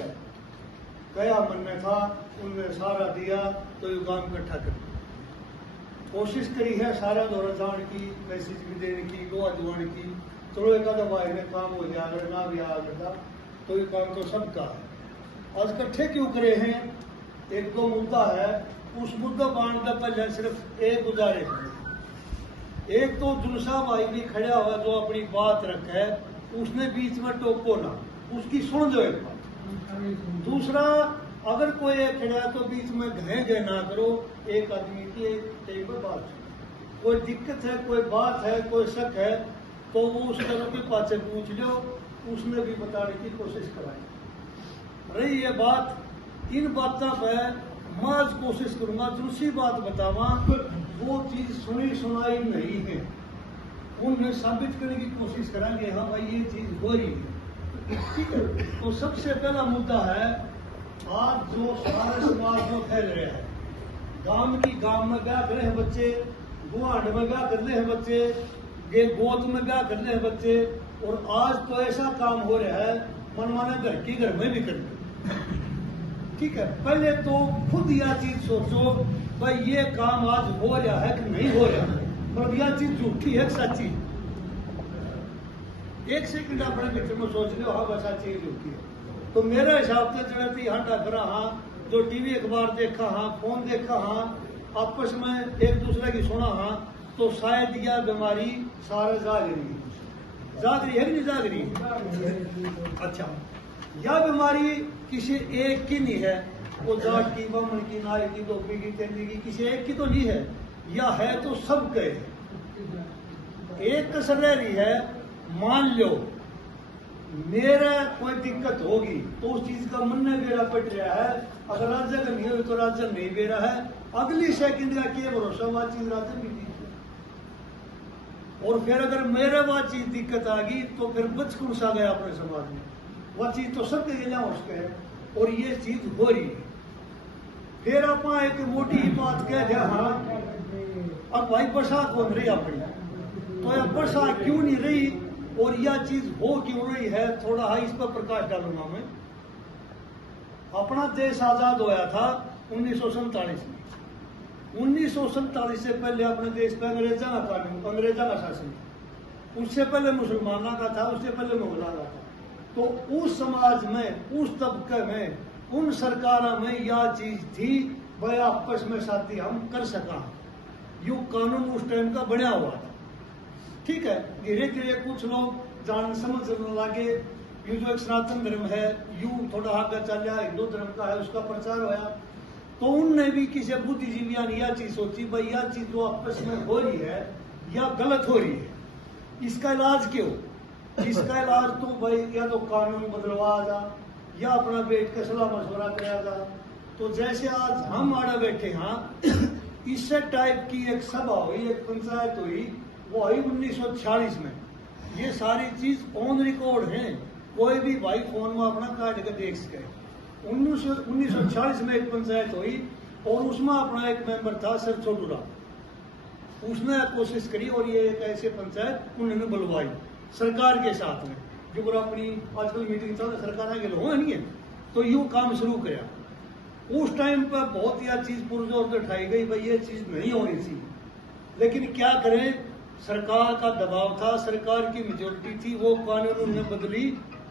ठीक है, गया मन में था, उनने सारा दिया तो ये काम इकट्ठा कर कोशिश करी है, सारा दौरा जान की, मैसेज भी देने की, दुआ दुआने की, चलो एक आधा भाई ने काम हो गया, अगर ना भी आ करता तो ये काम तो सबका है। आज इकट्ठे क्यों करे हैं? एक दो मुद्दा है, उस मुद्दा बांधने पहले सिर्फ एक गुजारिश है। एक तो जुलसा भाई भी खड़ा हुआ जो अपनी बात रखे, उसने बीच में टोको ना, उसकी सुन दो एक बात। दूसरा, अगर कोई एक खड़ा तो बीच में घे ना करो, एक आदमी की एक बात, कोई दिक्कत है, कोई बात है, कोई शक है तो वो उस तरह के पासे पूछ लो, उसने भी बताने की कोशिश कराई। रही ये बात, इन बातों पर मैं आज कोशिश करूंगा दूसरी बात बतावा, वो चीज सुनी सुनाई नहीं है, उन्हें साबित करने की कोशिश करेंगे हाँ भाई ये चीज हो रही है। ठीक है, तो सबसे पहला मुद्दा है, आज जो सारे समाज में फैल रहा है, गांव की गांव में क्या कर रहे हैं बच्चे, गुआंड में क्या कर रहे हैं बच्चे, ये गोद में क्या कर रहे हैं बच्चे, और आज तो ऐसा काम हो रहा है मनमाने घर की घर में भी कर रहे। ठीक है, पहले तो खुद यह चीज सोचो भाई ये काम आज हो रहा है कि नहीं हो रहा है, पर यह चीज झूठी है कि सच्ची। एक सेकंड अपने मित्र में सोच लो, हाँ बस सच्ची झूठी है। तो मेरे हिसाब से जो है हाँ डरा, हाँ जो टीवी अखबार देखा, हाँ फोन देखा, हाँ आपस में एक दूसरे की सुना, हाँ तो शायद यह बीमारी सारे जाग रही है कि नहीं जाग रही? अच्छा, यह बीमारी किसी एक की नहीं है, वो जाट की, बमन की, नाई की, धोबी की, तेली की, किसी एक की तो नहीं है, यह है तो सब के। एक कसर रह रही है, मान लो मेरा कोई दिक्कत होगी तो उस चीज का मन में बेरा पट रहा है, अगर राज्य का नहीं हो तो राज्य नहीं बेरा है, अगली सेकंड का क्या भरोसा वह चीज राज्य मिली। और फिर अगर मेरे वह चीज दिक्कत आ गई तो फिर बचकुन सा गया अपने समाज में, वह चीज तो सबके जिला उसके है, और ये चीज हो रही है। फिर आप एक मोटी ही बात कह दिया, हाँ अब भाई बरसात बन रही अपनी, तो यह बरसात क्यों नहीं रही और यह चीज हो क्यों रही है, थोड़ा हाँ इस पर प्रकाश डालूंगा मैं। अपना देश आजाद होया था 1947 में। 1947 से पहले अपने देश पे अंग्रेजा का कानून, अंग्रेजा का शासन, उससे पहले मुसलमानों का था, उससे पहले मुगलों का था। तो उस समाज में, उस तबके में, उन सरकारों में यह चीज थी भाई आपस में शादी हम कर सका, यू कानून उस टाइम का बना हुआ था। ठीक है, धीरे धीरे कुछ लोग जान समझने लगे, यू जो एक सनातन धर्म है यू थोड़ा आगे चल जाए, हिंदू धर्म का है उसका प्रचार होया, तो उनने भी किसी बुद्धिजीवियों ने यह चीज सोची भाई यह चीज जो आपस में हो रही है या गलत हो रही है, इसका इलाज क्यों? इसका इलाज तो भाई या तो कानून बदलवा जा या अपना बैठ के सलाह मशवरा कराया जा। तो जैसे आज हम आड़े बैठे, हाँ इससे टाइप की एक सभा हुई, एक पंचायत हुई, वो हुई 1946 में। ये सारी चीज ऑन रिकॉर्ड है, कोई भी भाई फोन में अपना काट के देख सके। 1946 में एक पंचायत हुई और उसमें अपना एक मेंबर था सर छोटूरा, उसने कोशिश करी और ये एक ऐसे पंचायत उन्होंने बुलवाई सरकार के साथ में, जो अपनी आजकल मीटिंग चल सरकार आगे लोग नहीं है, तो यूं काम शुरू किया। उस टाइम पर बहुत यह चीज पुरजोर से उठाई गई भाई ये चीज नहीं होनी चाहिए, लेकिन क्या करें, सरकार का दबाव था, सरकार की मेजोरिटी थी, वो कानून उन्होंने बदली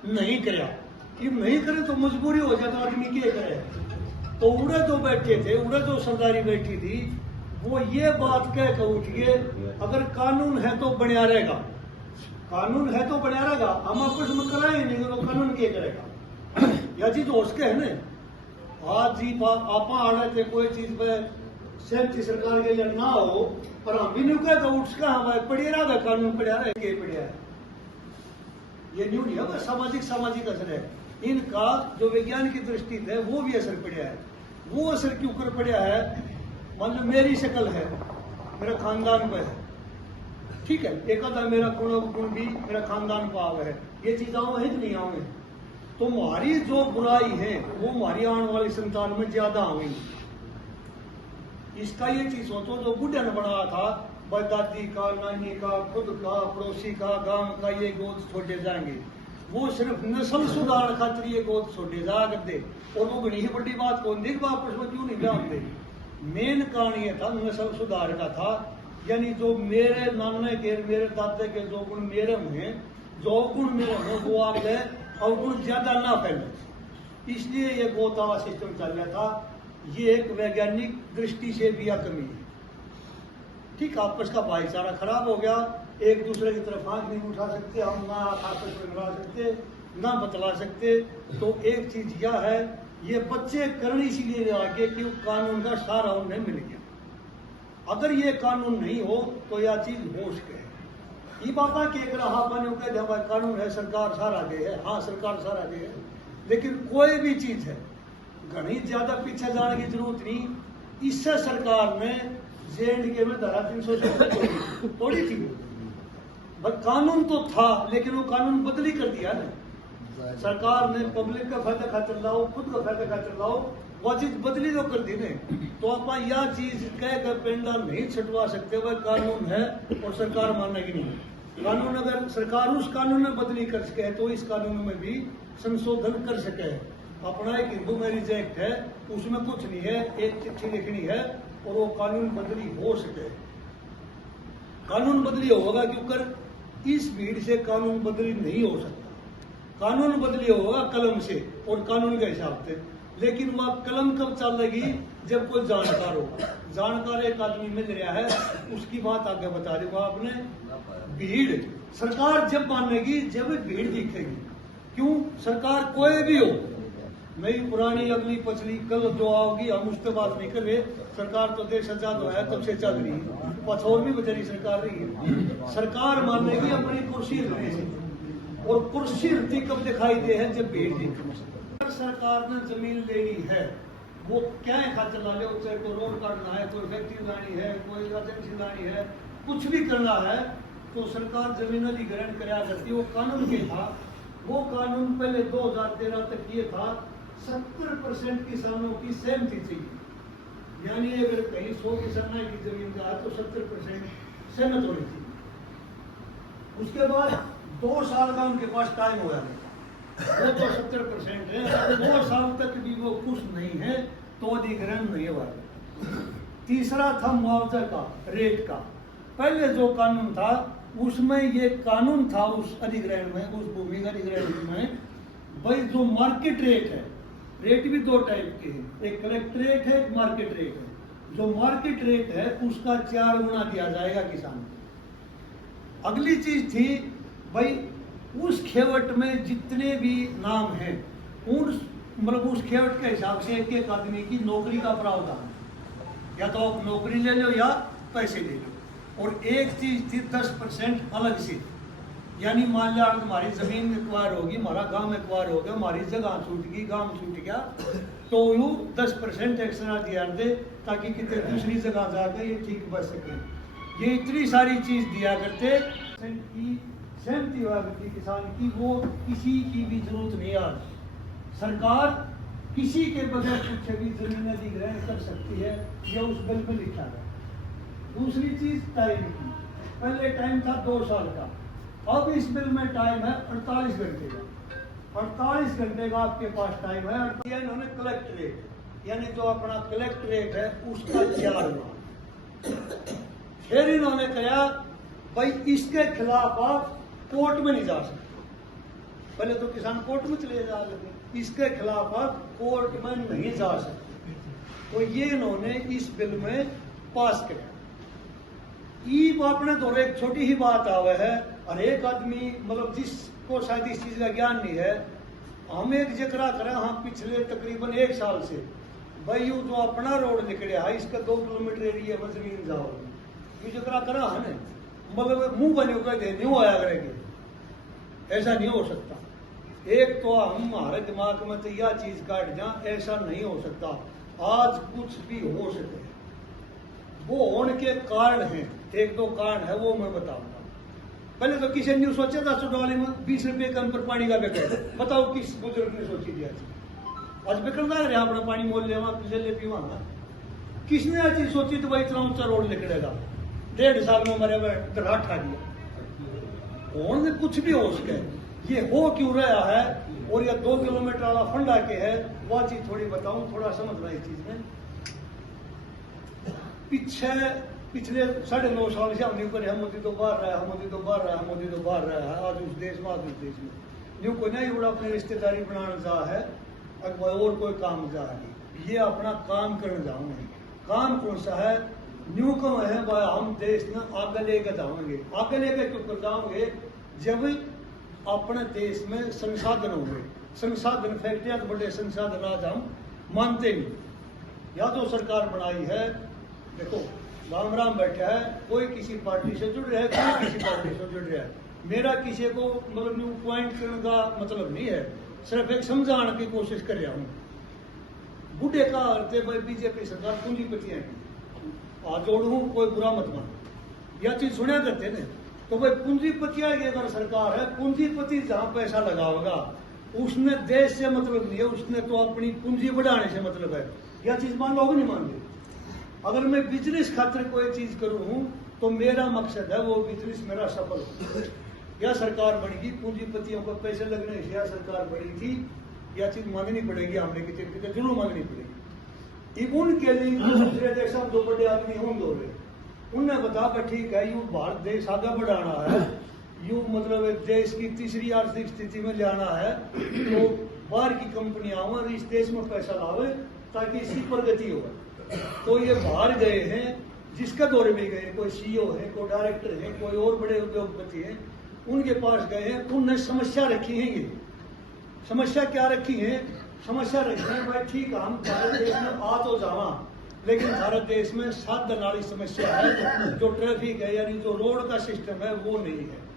नहीं कराया। कि नहीं करे तो मजबूरी हो जाए तो आदमी क्या करे। तो उड़े जो बैठे थे, उड़े जो सरदारी बैठी थी, वो ये बात कह के उठिए अगर कानून है तो बढ़िया रहेगा, कानून है तो बढ़िया रहेगा, हम आपस में कराए नहीं तो कानून क्या करेगा। यह चीज हो सके है ना। आज जी आप आ रहे थे कोई चीज पे सहमति सरकार के लिए ना हो, पर हम भी नहीं कहते उठ सका हमारे बढ़िया रहेगा, कानून बढ़िया रहे बढ़िया है, ये न्यू नहीं होगा। सामाजिक असर है इनका, जो विज्ञान की दृष्टि है वो भी असर पड़ा है। वो असर क्यों कर पड़ा है, मान लो मेरी शक्ल है, मेरा खानदान पे है, ठीक है, एक आधा मेरा गुण भी मेरा खानदान पर आवे है, ये चीज आओ है कि नहीं आओ है, तो हमारी जो बुराई है वो हमारी आने वाली संतान में ज्यादा आवेगी। इसका ये चीज सोचो, जो बुढ़िया ने बनाया था दादी का, नानी का, खुद का, पड़ोसी का, गांव का, ये गोद छोड़े जाएंगे, वो सिर्फ नस्ल सुधार खातिर ये गोद छोटे जा करते और वो बड़ी ही बड़ी बात कौन देख वापस में क्यों नहीं जानते। मेन कारण ये था नस्ल सुधार का था, यानी जो मेरे नाने के मेरे दादे के जो गुण मेरे में जो गुण मेरे में वो आ गए अवगुण ज्यादा ना फैले, इसलिए ये गोतावा सिस्टम चल रहा था। ये एक वैज्ञानिक दृष्टि से भी कमी है। ठीक, आपस का भाईचारा खराब हो गया, एक दूसरे की तरफ आंख नहीं उठा सकते, हम ना आपस में मिला सकते ना बतला सकते। तो एक चीज यह है, ये बच्चे करने इसीलिए आगे कि कानून का सहारा उन्हें मिल गया। अगर ये कानून नहीं हो तो यह चीज हो सके। ये बात कि एक रहा बने हमारे कानून है, सरकार सहारा दे है, हाँ सरकार सहारा दे है, लेकिन कोई भी चीज है घनी ज्यादा पीछे जाने की जरूरत नहीं। इससे सरकार ने JNK में धारा 370 तोड़ी थी। कानून तो था लेकिन वो कानून बदली कर दिया ना सरकार ने, पब्लिक का फायदा खातिर लाओ, खुद का फायदा खातिर लाओ, वो चीज बदली तो कर दी ने। तो आप यह चीज कहकर पेंडा नहीं छटवा सकते, वह कानून है और सरकार मानेगी नहीं। कानून अगर सरकार उस कानून में बदली कर सके तो इस कानून में भी संशोधन कर सके। अपना एक हिंदू मैरिज एक्ट है, उसमें कुछ नहीं है, एक चिट्ठी लिखनी है और वो कानून बदली हो सके। कानून बदली होगा क्योंकि इस भीड़ से कानून बदली नहीं हो सकता। कानून बदली होगा कलम से और कानून के हिसाब से, लेकिन वह कलम कब चलेगी जब कोई जानकार होगा। जानकार एक आदमी मिल रहा है, उसकी बात आगे बता दी आपने। भीड़ सरकार जब मानेगी जब भीड़ दिखेगी। क्यों, सरकार कोई भी हो, नई पुरानी अगली पछली कल जो आओगी, हम उससे बात नहीं कर रहे। सरकार तो देश आजाद हुआ है तब से चल रही है, पछोर भी बेचारी सरकार रही है। सरकार मानेगी अपनी कुर्सी हिलने से, और कुर्सी हिलती कब दिखाई दे है जब भीड़ दिखे। सरकार ने जमीन लेनी है, वो क्या खातिर ला ले, चाहे कोई रोड काटना है, कोई फैक्ट्री लानी है, कोई एजेंसी लानी है, कुछ भी करना है तो सरकार जमीन अधिग्रहण कराया करती। वो कानून के था, वो कानून पहले 2013 तक ये था 70% किसानों की सहमति चाहिए। यानी अगर कहीं 100 किसान की जमीन का है तो 70% सहमत होनी चाहिए। उसके बाद 2 साल का उनके पास टाइम हो जाएगा, वो तो 70% है। अगर 2 साल तक भी वो खुश नहीं है तो अधिग्रहण नहीं हुआ। तीसरा था मुआवजा का, रेट का। पहले जो कानून था उसमें ये कानून था उस अधिग्रहण में, उस भूमि का अधिग्रहण में, भाई जो मार्केट रेट है, रेट भी 2 टाइप के हैं, एक कलेक्ट रेट है, एक मार्केट रेट है। जो मार्केट रेट है उसका 4 गुना दिया जाएगा किसान को। अगली चीज थी भाई उस खेवट में जितने भी नाम हैं उन मतलब उस खेवट के हिसाब से एक एक आदमी की नौकरी का प्रावधान, या तो आप नौकरी ले लो या पैसे ले लो। और एक चीज थी 10% अलग से, यानी मान लिया हमारी जमीन एक्वायर होगी, हमारा गांव एक्वायर हो गया, हमारी जगह छूट गई, गांव छूट गया, तो वो 10% एक्स्ट्रा दिया दे ताकि कितने दूसरी जगह जाकर ये ठीक बच सके। ये इतनी सारी चीज दिया करते की सहमति हुआ करती किसान की, वो किसी की भी जरूरत नहीं आ रही। सरकार किसी के बगैर पूछे भी जमीन अधिग्रहण कर सकती है, यह उस बिल में लिखा है। दूसरी चीज टाइम की, पहले टाइम था 2 साल का, अब इस बिल में टाइम है 48 घंटे का। 48 घंटे का आपके पास टाइम है। इन्होंने कलेक्ट रेट, यानी जो अपना कलेक्ट रेट है उसका 4 गुना। फिर इन्होंने कहा भाई इसके खिलाफ आप कोर्ट में नहीं जा सकते। पहले तो किसान कोर्ट में चले जा सकते, इसके खिलाफ आप कोर्ट में नहीं जा सकते। तो ये इन्होंने इस बिल में पास किया। आपने तो एक छोटी ही बात आवे है, हर एक आदमी मतलब जिसको शायद इस चीज का ज्ञान नहीं है, हम एक जिक्र करें, हम पिछले तकरीबन 1 साल से भाई यू जो अपना रोड निकले है इसका 2 किलोमीटर एरिया में जमीन जाओ, ये जिक्र करा है ना, मतलब मुंह बने हुए नहीं आया करेंगे, ऐसा नहीं हो सकता। एक तो हम हमारे दिमाग में तो यह चीज काट जा, ऐसा नहीं हो सकता। आज कुछ भी हो सके, वो होने के कारण हैं, 1-2 कारण है वो मैं बताऊंगा। पहले तो किसी ने सोचा था सुडौली में 20 रुपए कम पर पानी का बिक्र, बताओ किस बुजुर्ग ने सोची दिया थी। आज बिक्र ना रहे अपना पानी मोल लेवा ले पीवा, किसने आज चीज सोची तो भाई इतना ऊंचा रोड निकलेगा, 1.5 साल में मरे हुए दराठ आ गया। होने कुछ भी हो सके, ये हो क्यों रहा है और ये 2 किलोमीटर वाला फंडा के है, वह चीज थोड़ी बताऊं, थोड़ा समझना इस चीज में। पिछले 9.5 साल से हमने ऊपर मोदी तो बाहर रहा है, मोदी तो बाहर रहा है, मोदी तो बाहर रहा है, आज उस देश में, आज उस देश में न्यू कोई नहीं उड़ा अपनी रिश्तेदारी बनाने जा है और कोई काम जा है, ये अपना काम करने जाऊंगे। काम कौन सा है? न्यू कम है वह हम देश में आगे लेकर जाओगे। आगे लेकर क्यों कर जाओगे? जब अपने देश में संसाधन होंगे, संसाधन फैक्ट्रियां तो बड़े संसाधन आज हम मानते नहीं। या तो सरकार बनाई है, देखो राम राम बैठा है, कोई किसी पार्टी से जुड़ रहा है, कोई किसी पार्टी से जुड़ रहा है। मेरा किसी को मतलब न्यू पॉइंट करने का मतलब नहीं है, सिर्फ एक समझाने की कोशिश कर रहा हूँ। बूढ़े का अर्थ है भाई बीजेपी सरकार पूंजीपतियां की, आज जोड़ू कोई बुरा मत मान, यह चीज सुना करते ना। तो भाई पूंजीपतियां की अगर सरकार है, पूंजीपति जहां पैसा लगाएगा उसने देश से मतलब नहीं है, उसने तो अपनी पूंजी बढ़ाने से मतलब है। यह चीज मान लो नहीं मान लो। अगर मैं बिजनेस खातिर कोई चीज करूं तो मेरा मकसद है वो बिजनेस मेरा सफल हो। या सरकार बनेगी, पूंजीपतियों को पैसे लगने से या सरकार बनी थी, यह चीज मांगनी पड़ेगी, हमने कितने जरूर मांगनी पड़ेगी। उनके लिए दूसरे देश में जो बड़े आदमी होंगे उनने बता कर ठीक है यू भारत देश आगे बढ़ाना है, यू मतलब देश की तीसरी आर्थिक स्थिति में लाना है, तो बाहर की कंपनियां और इस देश में पैसा लावे ताकि इसकी प्रगति हो। तो ये बाहर गए हैं, जिसका दौरे में गए, कोई सीईओ है, कोई डायरेक्टर है, कोई और बड़े उद्योगपति हैं, उनके पास गए हैं, उनने समस्या रखी है। ये समस्या क्या रखी है? समस्या रखी है भाई ठीक है हम भारत देश में आ तो जावा, लेकिन भारत देश में साधन वाली समस्या है, जो ट्रैफिक है यानी जो रोड का सिस्टम है वो नहीं है।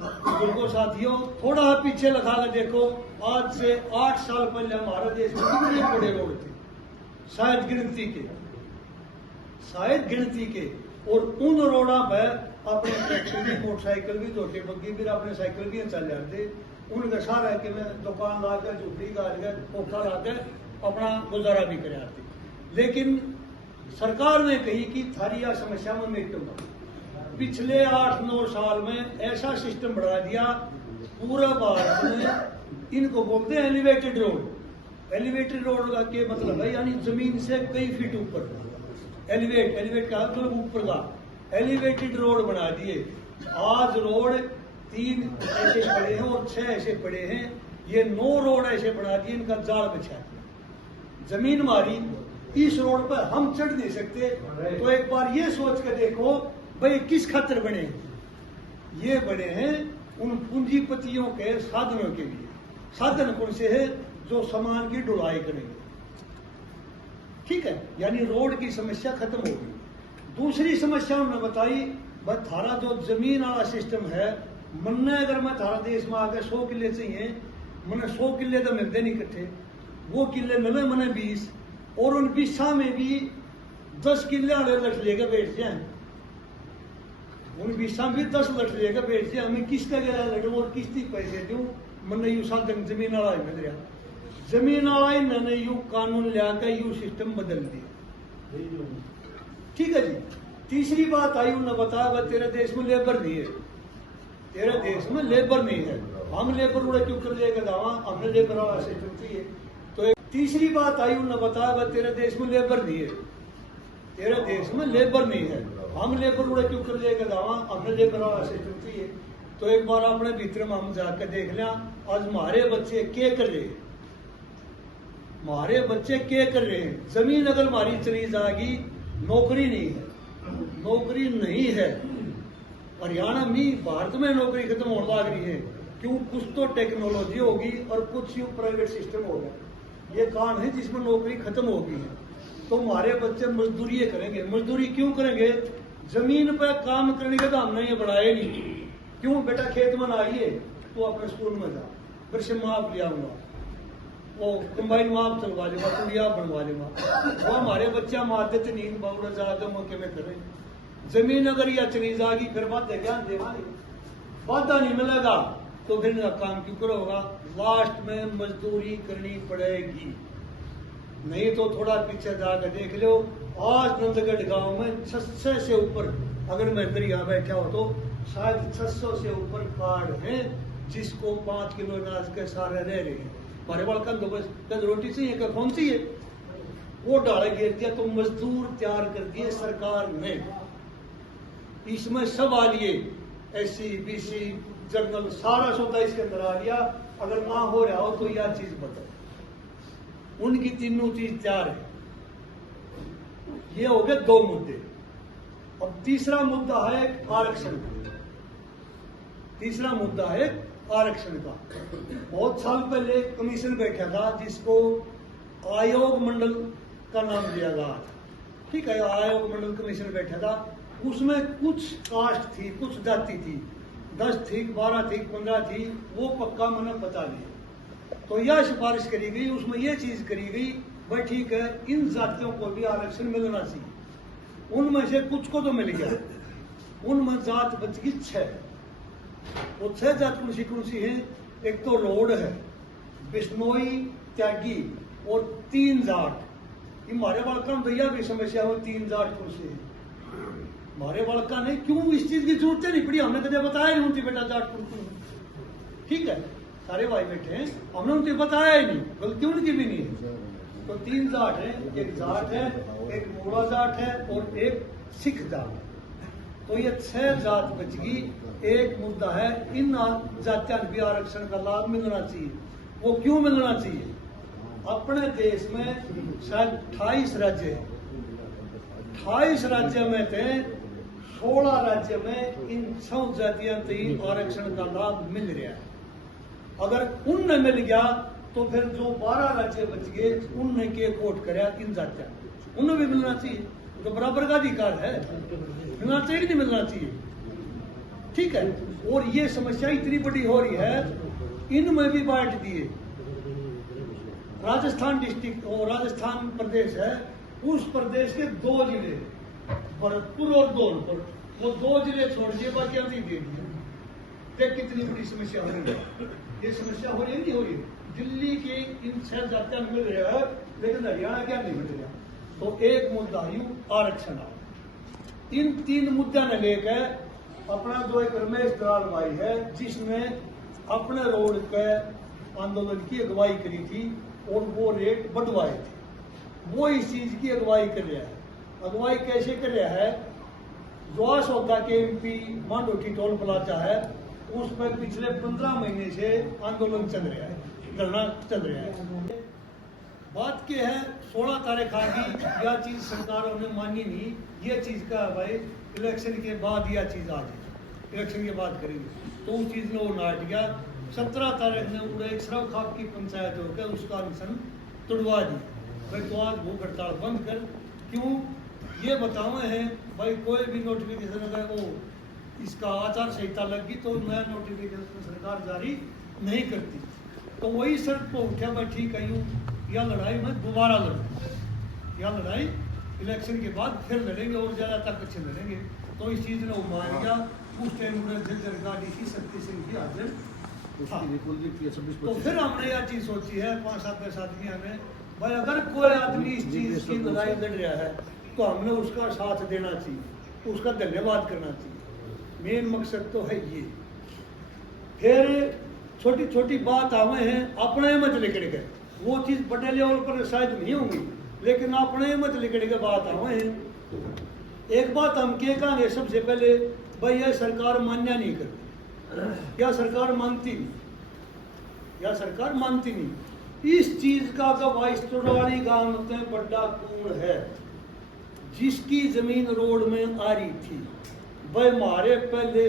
बुजुर्गों साथियों थोड़ा पीछे लगा कर देखो, आज से 8 साल पहले हमारे देश में कितने बड़े रोड थे, शायद गिनती के, और उन रोडा पर अपने ट्रैक्टर भी, मोटरसाइकिल भी, छोटे बग्गी भी, अपने साइकिल भी चल जाते। उनका सारा है कि मैं दुकान लाकर, झुपड़ी गाकर, खोखा लाकर अपना गुजारा भी कर आते। लेकिन सरकार ने कही कि थारी यह समस्या में मिटूंगा। पिछले 8-9 साल में ऐसा सिस्टम बढ़ा दिया पूरा भारत में, इनको बोलते हैं एलिवेटेड रोड। एलिवेटेड रोड का क्या मतलब है? यानी जमीन से कई फीट ऊपर, एलिवेट का मतलब ऊपर का, एलिवेटेड रोड बना दिए। आज रोड 3 ऐसे पड़े हैं और 6 ऐसे पड़े हैं, ये 9 रोड ऐसे बना दिए, इनका जाल बिछा दिया। जमीन मारी, इस रोड पर हम चढ़ नहीं सकते। तो एक बार ये सोच कर देखो भाई किस खातिर बने? ये बने हैं उन पूंजीपतियों के साधनों के लिए। साधन कौन से है? जो सामान की ढुलाई करेंगे, ठीक है, यानी रोड की समस्या खत्म होगी। दूसरी समस्या उन्होंने बताई, भाई थारा जो जमीन वाला सिस्टम है, मन्ने अगर मैं थारा देश में आकर 100 किले चाहिए, मैंने 100 किले तो मिलते नहीं इकट्ठे, वो किले मिले मैंने 20, और उन 20 में भी 10 किले वाले लठ लेकर बैठ जाए, उन 20 में भी 10 लठ लेकर बैठ जाए, हमें किसका गया लड़ू और किसकी पैसे दूं? मैंने यू साधन जमीन वाला ही मिल रहा, जमीन वाला ही मैंने यू कानून लियाकर यू सिस्टम बदल दिया, ठीक है जी। तीसरी बात आई, उन्होंने बताया तेरे देश में लेबर नहीं है, तेरे देश में लेबर नहीं है, हम लेबर उड़े क्यों कर लेकर जावा, हमने लेबर वाला सिस्टम चाहिए। तो तीसरी बात आई, उन्होंने बताया तेरे देश में लेबर नहीं है, तेरे देश में लेबर नहीं है, हम लेबर उड़े क्यों कर लेकर जावा, हमने लेबर वाला सिस्टम चाहिए। तो एक बार अपने भीतर में हम जाकर देख लिया, आज हमारे बच्चे क्या कर रहे हैं, हमारे बच्चे क्या कर रहे हैं। जमीन अगर हमारी चली जाएगी, नौकरी नहीं है, नौकरी नहीं है। हरियाणा में, भारत में नौकरी खत्म होने लग रही है, क्यों? कुछ तो टेक्नोलॉजी होगी और कुछ यू प्राइवेट सिस्टम होगा, ये कारण है जिसमें नौकरी खत्म हो गई है। तो हमारे बच्चे मजदूरी करेंगे। मजदूरी क्यों करेंगे? जमीन पर काम करने के तो हमने ये बढ़ाए नहीं। क्यों? बेटा खेत में ना आइए तो अपने स्कूल में जा, फिर से माप लिया हुआ, वो कंबाइन माप चलवा लेगा, कुड़िया बनवा लेगा, वो हमारे बच्चा मादत नहीं बाउरा ज्यादा मौके में करें। जमीन अगर यह चली जाएगी फिर बात ज्ञान देवानी, वादा नहीं मिलेगा तो फिर काम क्यों करोगा? लास्ट में मजदूरी करनी पड़ेगी। नहीं तो थोड़ा पीछे जाकर देख लो, आज नंदगढ़ गांव में 600 से ऊपर, अगर मैं इधर यहाँ बैठा हो तो शायद 600 से ऊपर कार्ड हैं जिसको 5 किलो अनाज के सारे रह रहे हैं, हमारे वाल का तो बस रोटी चाहिए क्या कौन सी है, वो डाले गिर दिया तो मजदूर तैयार कर दिए सरकार ने। इसमें सब आ लिए, एससी बीसी जनरल सारा सौदा इसके अंदर आ गया। अगर ना हो रहा हो तो यह चीज बताओ, उनकी तीनों चीज तैयार है। ये हो गए 2 मुद्दे। अब तीसरा मुद्दा है आरक्षण। तीसरा मुद्दा है आरक्षण का। बहुत साल पहले एक कमीशन बैठा था जिसको आयोग मंडल का नाम दिया गया था, ठीक है। आयोग मंडल कमीशन बैठा था, उसमें कुछ कास्ट थी, कुछ जाति थी, 10 थी, 12 थी, 15 थी, वो पक्का मैंने बता दिया। तो यह सिफारिश करी गई, उसमें यह चीज करी गई, भाई ठीक है इन जातियों को भी आरक्षण मिलना चाहिए। उनमें से कुछ को तो मिल गया, उनमें जात बच गई 6। वो 6 जात कौन सी है, एक तो लोड है, बिश्नोई, त्यागी और 3 जाट। हमारे बालका में भैया भी समस्या हो, 3 जाट कौन सी है हमारे बालका ने, क्यों इस चीज की जरूरत नहीं पड़ी, हमने कभी बताया नहीं उनकी बेटा जाट कौन सी, ठीक है। सारे भाई बैठे हैं, हमने उनसे बताया ही नहीं, गलती उनकी भी नहीं है। तो 3 जाट है, एक जाट है, एक मोड़ा जाट है और एक सिख जाट। तो ये 6 जात बच गई। एक मुद्दा है इन जातियों भी आरक्षण का लाभ मिलना चाहिए। वो क्यों मिलना चाहिए, अपने देश में शायद 28 राज्य है, 28 राज्य में थे, 16 राज्य में इन 6 जातियों को आरक्षण का लाभ मिल रहा है। अगर उनने मिल गया तो फिर जो 12 राज्य बच गए उनने के कोट कराया इन जातियों, उन्हें भी मिलना चाहिए। तो बराबर का अधिकार है, मिलना चाहिए कि नहीं मिलना चाहिए, ठीक है। और ये समस्या इतनी बड़ी हो रही है, इनमें भी बांट दिए। राजस्थान डिस्ट्रिक्ट और राजस्थान प्रदेश है, उस प्रदेश के 2 जिले, भरतपुर और धौलपुर, वो 2 जिले छोड़ दिए, बाकी अभी दे दिए। देख कितनी बड़ी समस्या हो रही है। ये समस्या हो रही नहीं हो रही, दिल्ली के इन 6 जातियों मिल रहा है, लेकिन हरियाणा क्या नहीं मिल रहा। तो एक मुद्दा ही आरक्षण। इन 3 मुद्दा ने लेकर अपना जो एक रमेश दलाल भाई है, जिसने अपने रोड पे आंदोलन की अगुवाई करी थी और वो रेट बढ़वाए थे, वो इस चीज की अगुवाई कर रहा है। अगुवाई कैसे कर रहा है, जो सौदा के MP मांडोटी टोल प्लाजा है, उस पर पिछले 15 महीने से आंदोलन चल रहा है, धरना चल रहा है। बात क्या है, 16 तारीख आ गई, यह चीज सरकारों ने मानी नहीं। ये चीज का भाई इलेक्शन के बाद यह चीज आ जाए, इलेक्शन के बाद करेंगे, तो उस चीज ने वो नाट गया। 17 तारीख ने उड़े एक सरव खाप की पंचायत होकर उसका अनशन तुड़वा दी, भाई तो आज भूख हड़ताल बंद कर। क्यों ये बताए हैं भाई, कोई भी नोटिफिकेशन अगर वो इसका आचार संहिता लगी तो नया नोटिफिकेशन सरकार जारी नहीं करती। तो वही शर्त को उठा, भाई ठीक है यूँ यह लड़ाई मैं दोबारा लड़ूँ, यह लड़ाई इलेक्शन के बाद फिर लड़ेंगे और ज़्यादा तक अच्छे लड़ेंगे। तो इस चीज़ ने वो मान गया। उस टाइम में झज्जर गाड़ी थी, शक्ति सिंह की हाजिर था। तो फिर हमने यह चीज़ सोची है 5-7 आदमियों ने, भाई अगर कोई आदमी इस चीज़ की लड़ाई लड़ रहा है तो हमने उसका साथ देना चाहिए, उसका धन्यवाद करना चाहिए। मेन मकसद तो है ये। फिर छोटी छोटी बात आवे हैं, अपने मत लिखड़ गए, वो चीज़ बड़े लेवल पर शायद नहीं होंगी, लेकिन अपने मत लिखड़ के बात आवे हैं। एक बात हम क्या कहेंगे सबसे पहले, भाई यह सरकार मान्य नहीं करती, या सरकार मानती नहीं, या सरकार मानती नहीं। इस चीज का वाइस्टोराली गांव में बड़ा कुंड है, जिसकी जमीन रोड में आ रही थी। भाई हमारे पहले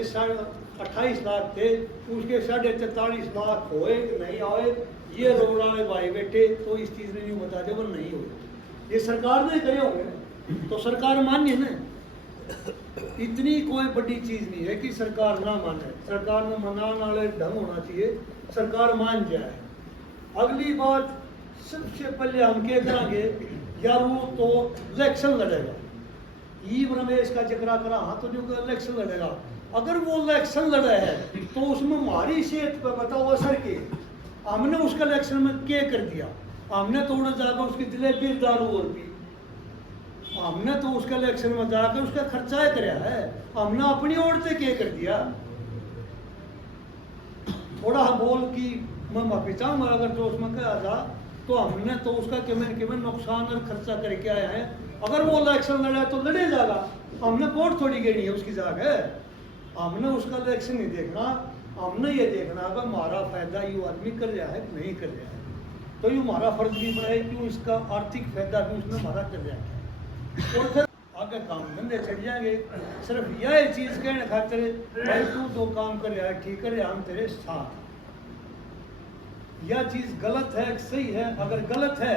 28 लाख थे, उसके 43.5 लाख होए नहीं आए, ये रोड वाले भाई बेटे तो इस चीज ने नहीं बता दे वो नहीं हुए, ये सरकार ने करे होंगे तो सरकार मान्य है ना। इतनी कोई बड़ी चीज नहीं है कि सरकार ना माने, सरकार ने मनाने वाले ढंग होना चाहिए, सरकार मान जाए। अगली बात सबसे पहले हम क्या करेंगे, यार वो तो इलेक्शन लड़ेगा, रमेश का जिक्र करा, हाँ तो जो इलेक्शन लड़ेगा, अगर वो इलेक्शन लड़ा है तो उसमें हमारी सेहत पर बताओ असर के, हमने उसका इलेक्शन में क्या कर दिया, हमने तो उड़े जाकर उसकी जलेबी दारू और पी, हमने तो उसका इलेक्शन में जाकर उसका खर्चा कराया है, हमने अपनी ओर से क्या कर दिया। थोड़ा बोल कि मैं माफी चाहूँगा अगर जो उसमें कहा जा, तो हमने तो उसका केवल नुकसान और खर्चा करके आया है। अगर वो इलेक्शन लड़ा तो लड़े जाएगा, हमने वोट थोड़ी गेनी है उसकी जगह। हमने उसका इलेक्शन नहीं देखना, हमने ये देखना है हमारा फायदा ये आदमी कर रहा है कि नहीं कर रहा है, तो ये हमारा फर्ज भी बनाए क्यों इसका आर्थिक फायदा भी उसने हमारा कर रहा है। और फिर आगे काम धंधे चढ़ जाएंगे। सिर्फ यह चीज कहने खातिर भाई तू दो काम कर रहा है ठीक कर रहा, हम तेरे साथ। यह चीज गलत है कि सही है? अगर गलत है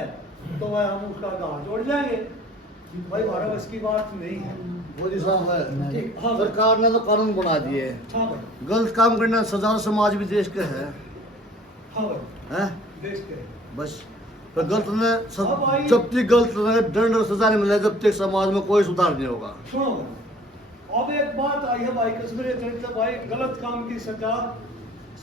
तो वह हम उसका गांव जोड़ जाएंगे, भाई हमारा बस की बात नहीं है। मोदी साहब है, ठीक, हाँ सरकार ने तो कानून बना दिए, हाँ भाई, गलत काम करना सजा समाज भी देश के है, हाँ भाई, हैं? देश के बस तो गलत ने हाँ भाई। जब तक गलत ने दंड और सजा नहीं मिले जब तक समाज में कोई सुधार नहीं होगा। सुनो, अब एक बात आई है भाई कश्मीर चरित्र भाई, गलत काम की सजा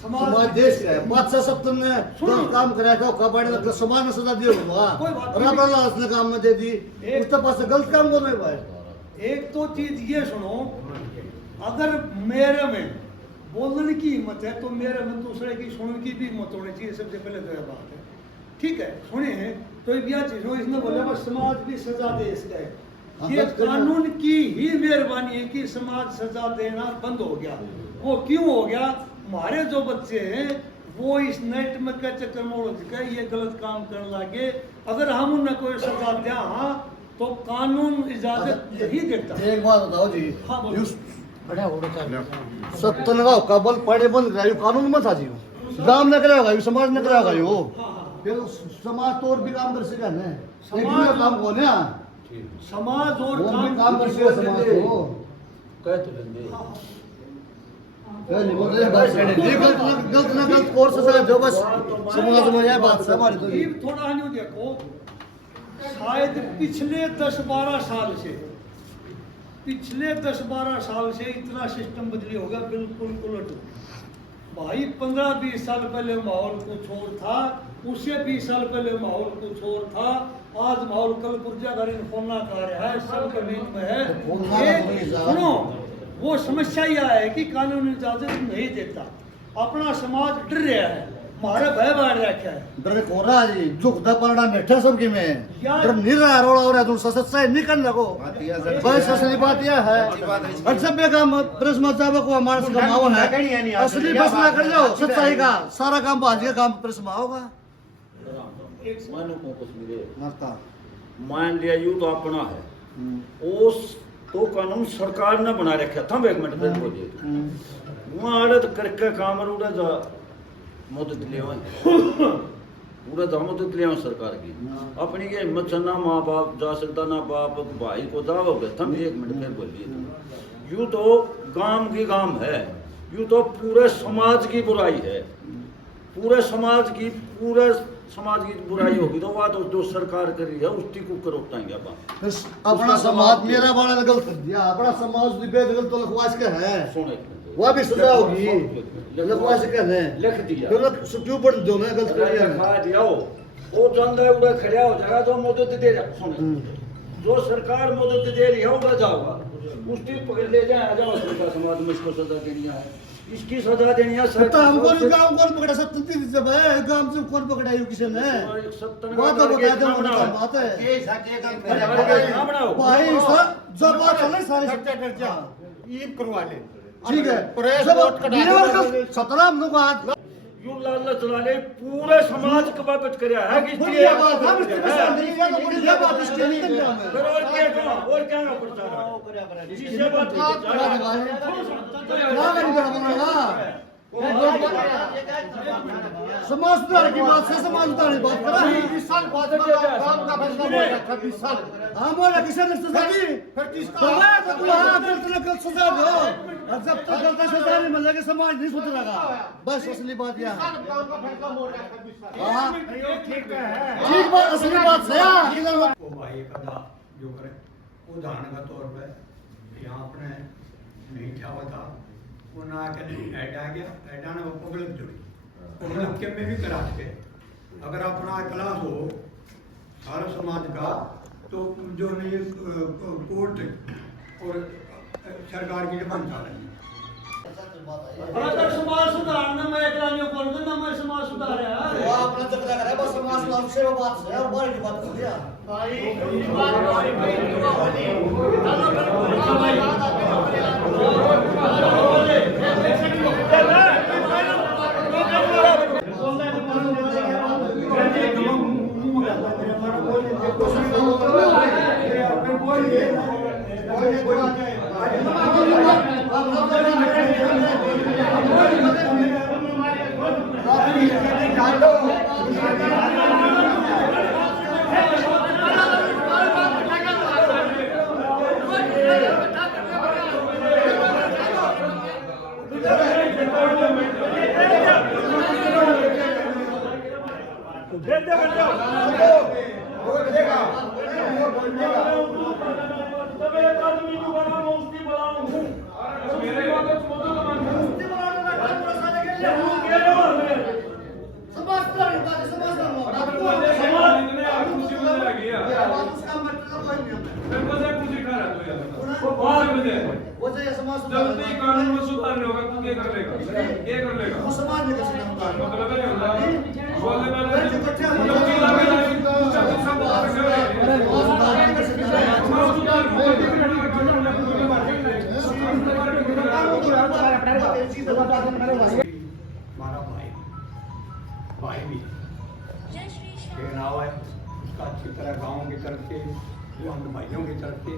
समाज देश का है। बादशाह सब तुमने गलत काम कराया था कबाड़ी ने समाज में सजा दिया होगा, कोई बात और नहीं। अपना लाश ने काम में दे दी, उसके पास से गलत काम बोल रहे भाई। एक तो चीज ये सुनो, अगर मेरे में बोलने की हिम्मत है तो मेरे में दूसरे की सुनने की भी हिम्मत होनी चाहिए। सबसे पहले तो यह बात है, ठीक है, सुने हैं तो यह चीज हो, इसने बोला बस समाज भी सजा दे इसका है। ये कानून की ही मेहरबानी है कि समाज सजा देना बंद हो गया। वो क्यों हो गया? हमारे जो बच्चे हैं वो इस नेट में के चक्कर में उलझ के ये गलत काम करने लगे। अगर हम उन्हें कोई सजा दिया हाँ तो कानून इजाजत नहीं देता। एक बात बताओ जी, हाँ, बोलो। सत्तनगांव का बल पड़े बंद करायो कानून में था जी, गांव न कराएगा यो समाज न कराएगा यो, हाँ, फिर समाज तो और भी काम कर सके ने, एक समाज- दिन काम को ना समाज और वो भी काम कर सके समाज को नहीं बोलते हैं बस ये गलत ना गलत कोर्स से जो बस समाज में यह बात है हमारी। तो ये थोड़ा नहीं देखो, शायद पिछले 10-12 साल से, पिछले 10-12 साल से इतना सिस्टम बदली होगा, बिल्कुल उलट। भाई 15-20 साल पहले माहौल कुछ और था, उससे 20 साल पहले माहौल कुछ और था। आज माहौल कल पुर्जागारी फोना का रहा है, सब जमीन में है। एक सुनो, वो समस्या यह है कि कानून इजाजत नहीं देता, अपना समाज डर रहा है, हमारे भय बढ़ रखा है। डर को रहा जी झुकता पलड़ा बैठा सबकी में यार- डर नहीं रहा रोड़ा हो रहा तो सच्चाई नहीं करने को बस असली बात यह है। और सब काम प्रेस मत को हमारे से कमाओ है, असली बस ना कर जाओ सच्चाई का सारा काम बाजी का काम प्रेस में होगा। मान लिया यू तो अपना है उस तो कानून सरकार ने बना रखा था। एक मिनट में बोलिए वहाँ आड़त करके काम उड़ा जा मदद ले पूरा जा मदद ले सरकार की अपनी के हिम्मत से ना माँ बाप जा सकता ना बाप भाई को दावा हो गया। एक मिनट फिर बोलिए यूँ तो गांव की गांव है, यूँ तो पूरे समाज की बुराई है, पूरे समाज की बुराई होगी तो बात जो सरकार कर रही है उसकी को करोटाएंगे अपना समाज मेरा बड़ा गलत कर दिया, अपना समाज गलत तो लखवास के है सुने वह भी सजा होगी लखवास के है लिख दिया फिर क्यों पढ़ दो ना गलत कर लिखा दिया वो जानता है उड़ा खड़ा हो जाएगा जो मदद दे रहा सुने जो सरकार मदद दे रही है उड़ा जाओगा उसकी पकड़ ले जाए आ जाओ उसका समाज में इसको सजा देनी है, इसकी सजा देनी है तो हमको गांव कौन पकड़ा सत्ती जब है गांव से कौन पकड़ा है किसी ने बात तो बता दो बात है भाई सर जो बात है सारे ईद करवा ले ठीक है जब 17 लोग आज यूं लालच लाले पूरे समाज का बात करया है कि ये बात हम ये बात इसके लिए फिर और क्या ना प्रचार जिसे बात समाज सुधार की बात से समाज सुधार की बात करा 20 साल बाद काम का फैसला हो रहा 20 साल हमारा किसी ने सजा दी फिर किसका तो तू हां गलत सजा दो और जब तक गलत सजा नहीं मिलेगी समाज नहीं सुधरेगा बस असली बात यह है। काम का फैसला हो रहा 20 साल हां ठीक है ठीक बात असली बात है वो भाई कदा जो करे उदाहरण का तौर पे यहाँ अपने नहीं था था वो ना के ऐड आ गया, ऐड आने वो पब्लिक जुड़ी पब्लिक के में भी करा सके। अगर अपना क्लास हो सारा समाज का तो जो नहीं कोर्ट और सरकार की बन जा रही है अगर समाज सुधारना मैं एकला नहीं कर दूं ना मैं समाज सुधार है वो अपना चक्कर करे बस समाज सुधार से वो बात है और बाहर की बात कर दिया भाई ये बात भाई हमारा भाई भी नाव है उसका अच्छी तरह गाँव की तरफ से जो हम भाइयों की तरफ से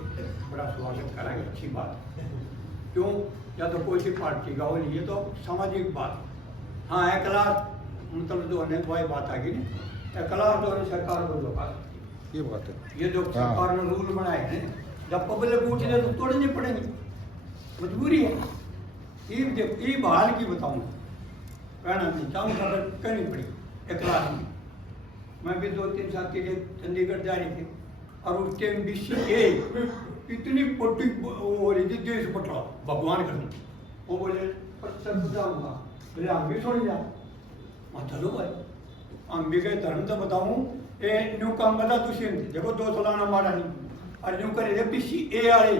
बड़ा स्वागत कराएंगे। अच्छी बात है क्यों या तो कोई सी पार्टी का हो नहीं ये तो सामाजिक बात। हाँ एक क्लास मतलब जो अनेक भाई बात आ गई ना एक क्लास जो सरकार को जो ये बात है ये जो सरकार ने रूल बनाए हैं जब पब्लिक पूछ ले तो तोड़ने पड़ेंगे मजबूरी है। ये बहाल की बताऊँ कहना नहीं चाहूँ खबर करनी पड़ी एक क्लास में मैं भी 2-3 साल के लिए चंडीगढ़ जा रही थी और उस टाइम BCA इतनी पोटी हो रही थी देश पटला भगवान कर वो बोले पर सर बताऊंगा बोले हम भी छोड़ जा मैं चलो भाई हम भी गए धर्म तो बताऊँ ये न्यू काम बता तुझे देखो 2 साल हमारा नहीं और न्यू करे BCA आए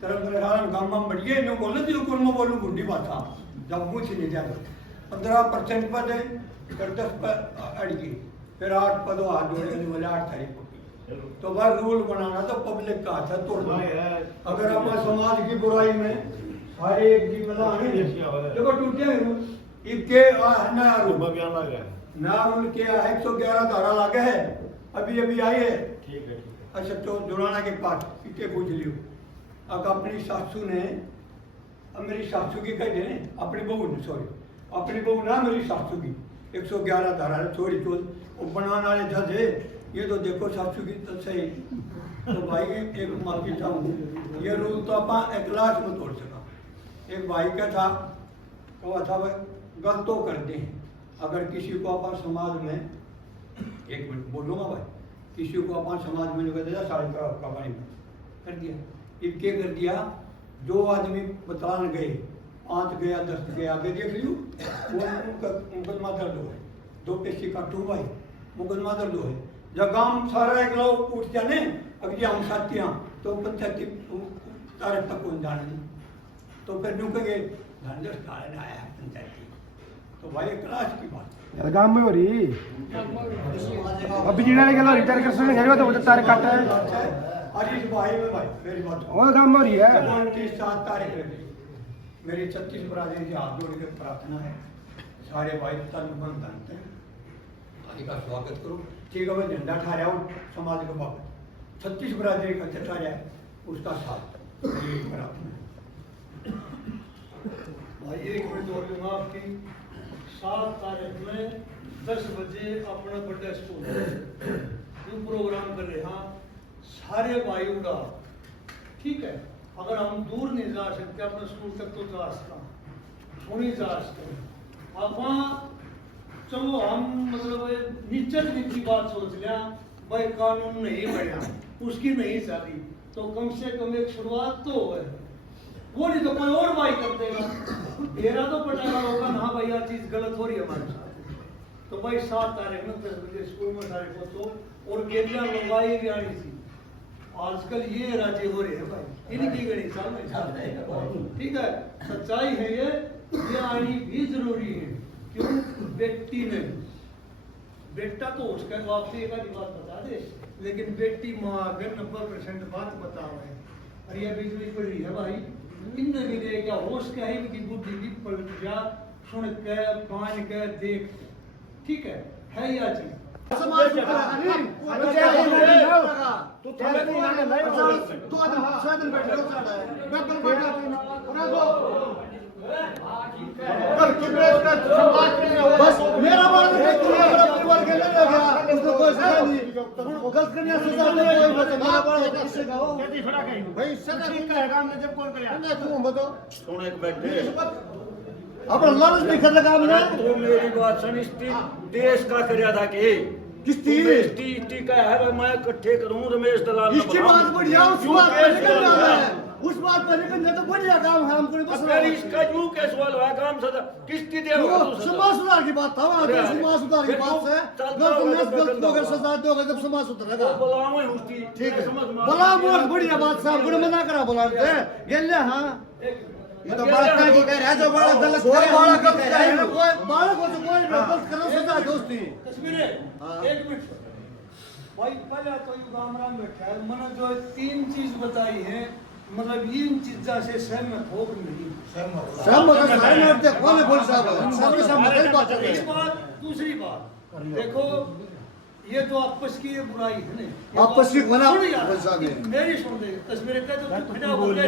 तरह मेरे हाल काम में बढ़ गए न्यू बोले तो कुर्मा बोलूँ गुंडी बात था जब मुझे नहीं जाते 15% पद है फिर 10 पर अड़ गई फिर 8 पदों हाथ जोड़ने बोले 8 तारीख तो वह रूल बनाना तो पब्लिक का हाथ है तोड़ना अगर आप समाज की बुराई में सारे एक जी मिला देखो टूटे रूल इनके नया रूल नया रूल किया 111 धारा लागे है अभी अभी आई है ठीक है अच्छा तो जुड़ाना के पास इनके पूछ लियो अगर अपनी सासू ने मेरी सासू की कह देने अपनी बहू ने सॉरी अपनी बहू ना मेरी सासू की 111 धारा छोड़ी तो वो बनाने वाले जज है ये तो देखो सासू की तो सही तो भाई एक माफी चाहूँ ये रूल तो आप एक लाख में तोड़ सका एक भाई का था तो अच्छा भाई गलत तो करते हैं अगर किसी को अपन समाज में 1 मिनट बोलूँगा भाई किसी को अपन समाज में निकल दिया 3.5 कमाई में कर दिया इनके कर दिया 2 आदमी बताने गए 5 गया 10 गया आगे देख लियो वो मुकदमा दर्ज हो 2 पैसे काटू भाई मुकदमा दर्ज हो जब गांव सारा एक लोग उठ जाने अगर हम साथी हैं तो पंचायती तारे तक कौन जाने तो फिर न्यू कहे धंधर कारण आया है पंचायती तो भाई क्लास की बात गांव में हो रही अब बिजली के लोग रिटायर कर सकते हैं तो तारे काटा है आज इस भाई में भाई मेरी बात और गांव में हो रही है 7 तारीख मेरी 36 बरादरी से हाथ जोड़ के प्रार्थना है सारे भाई तन मन धन थे आदि का स्वागत करो ठीक है मैं झंडा ठा रहा हूँ समाज के बाप 36 बरादरी का झंडा रहा है उसका साथ प्रार्थना भाई 1 मिनट और लूँगा आपकी 7 तारीख में 10 बजे अपना बर्थडे स्कूल जो प्रोग्राम कर रहे हैं सारे भाई उड़ा ठीक है अगर हम दूर नहीं जा सकते अपने स्कूल तक तो जा सकता थोड़ी जा सकते आप चलो हम मतलब निश्चित नीति बात सोच लिया भाई कानून नहीं बढ़िया उसकी नहीं चली तो कम से कम एक शुरुआत तो है वो नहीं तो कोई और भाई कर देगा मेरा तो पटाखा होगा ना भाई यार चीज गलत हो रही है हमारे साथ तो भाई 7 तारीख में 10 बजे स्कूल में सारे को तो और गेलियां लगाई भी आनी थी आजकल ये राज्य हो रहे हैं भाई, इनकी गणित चल रही, ठीक है। सच्चाई है ये आनी भी जरूरी है। क्यों? बेटी नहीं, बेटा तो उसका आपसे एक आधी बात बता दे, लेकिन बेटी माँ अगर 90% बात बता रहे हैं, अरे ये बिजली पड़ रही है भाई, इनने भी दे क्या होश क्या है, इनकी बुद्धि भी पलट जा, सुन के कान के देख, ठीक है या चीज समाज सुधरा नहीं, तू थाने को आने नहीं दो दिन 6 दिन बैठे हो सकता है, डबल बैठा और दो बस मेरा बात है कि मेरा परिवार के लिए लग गया, उसको कोई सजा नहीं, गलत करने से सजा नहीं, कोई मतलब मेरा बात है किससे कहो भाई सजा ठीक है काम में जब कौन करे तू बताओ सुन एक बैठे अपना लालच नहीं कर लगा हमने तो मेरी बात सुन, इस देश का कर्या था कि किस्ती किस्ती का है, मैं इकट्ठे करूं रमेश दलाल इसकी बात बढ़िया, उस बात पर निकल जाना है, उस बात पर निकल जाए तो बढ़िया काम है हमको बस। अगर इसका यूं के सवाल हुआ काम सदा किस्ती दे समाज सुधार की बात था, वहाँ तो समाज सुधार की बात से गलत दोगे सजा दोगे जब समाज सुधरेगा, बुलाओ उसकी ठीक है बोला बहुत बढ़िया बात साहब को मना करा बोलाते गेले। हाँ ये तो बात क्या की कह रहा है, जो बड़ा गलत कोई करे, बड़ा गलत करे ना, कोई बालक हो तो कोई गलत करो सजा दोस्ती। कश्मीर एक मिनट भाई, पहले तो ये राम बैठा है, मैंने जो 3 चीज बताई है, मतलब इन चीजा से सहमत हो कि नहीं? सहमत कौन है बोल साहब, सहमत बात है। इस बात दूसरी बात देखो, ये तो आपस की ये बुराई है ना, आपस की बना सुन यार, मेरी सुन दे कश्मीर का तो खड़ा हो गया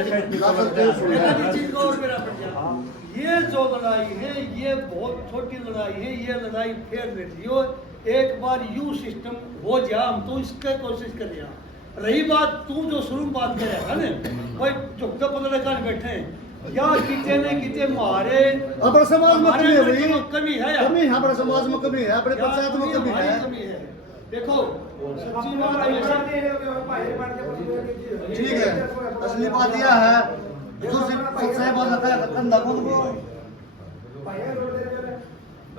चीज का और मेरा पड़ जा। ये जो लड़ाई है ये बहुत छोटी लड़ाई है, ये लड़ाई फेर बैठी हो, एक बार यू सिस्टम हो जा, हम तो इसका कोशिश कर रहे हैं। रही बात तू जो शुरू में बात कर रहा है ना, भाई झुकते पतले कान बैठे हैं या किते ने किते मारे, अपने समाज में कमी है भाई, कमी है, कमी है अपने समाज में, कमी है अपने पंचायत में, कमी है। देखो सच्ची बात ठीक है, असली बात यह है जो सच्चाई बात बताया कंधा कौन को,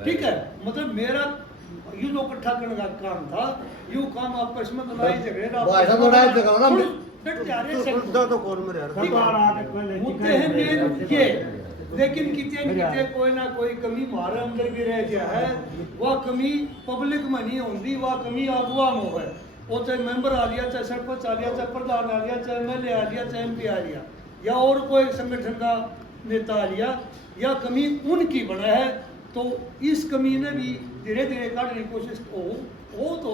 ठीक है। मतलब मेरा यू लोग इकट्ठा करने का काम था, यू काम आपस में लड़ाई झगड़े ना डट जा रहे मुद्दे हैं मेन ये, लेकिन किते न किते कोई ना कोई कमी हमारे अंदर भी रह गया है, वह कमी पब्लिक में नहीं होती, वह कमी अगुआ में है, वो चाहे मेंबर आ लिया, चाहे सरपंच आ लिया, चाहे प्रधान आ लिया, चाहे एमएलए आ लिया, चाहे एमपी आ लिया, या और कोई संगठन का नेता आ लिया, या कमी उनकी बना है, तो इस कमी ने भी धीरे धीरे काटने की कोशिश हो तो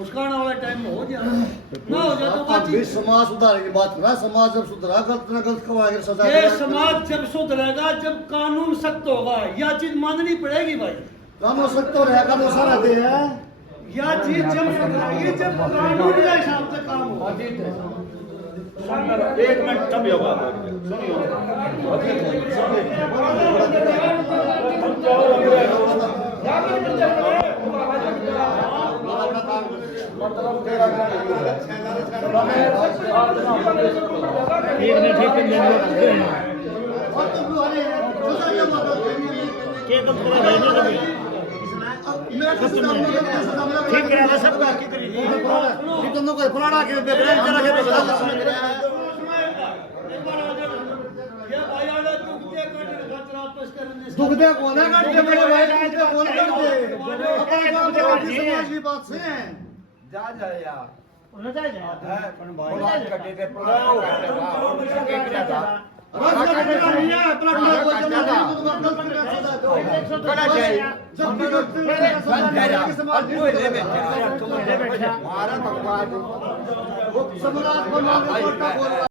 उसका आने वाला टाइम में हो जाए ना हो जाए तो बात ही। समाज सुधार की बात करा, समाज जब सुधरा गलत न गलत कमाएगा सजा, ये समाज जब सुधरेगा जब कानून सख्त होगा, यह चीज माननी पड़ेगी भाई, कानून सख्त हो रहेगा तो सारा दे है, यह चीज जब सुधरेगी जब कानून के हिसाब से काम होगा। एक मिनट तब ये बात सुनियो, ठीक है सब बाकी करिए तो कोई फलाना के बेटा के दुख दे कोना काटते मेरे भाई, कोना काटते समाज की बात से जा यार समाज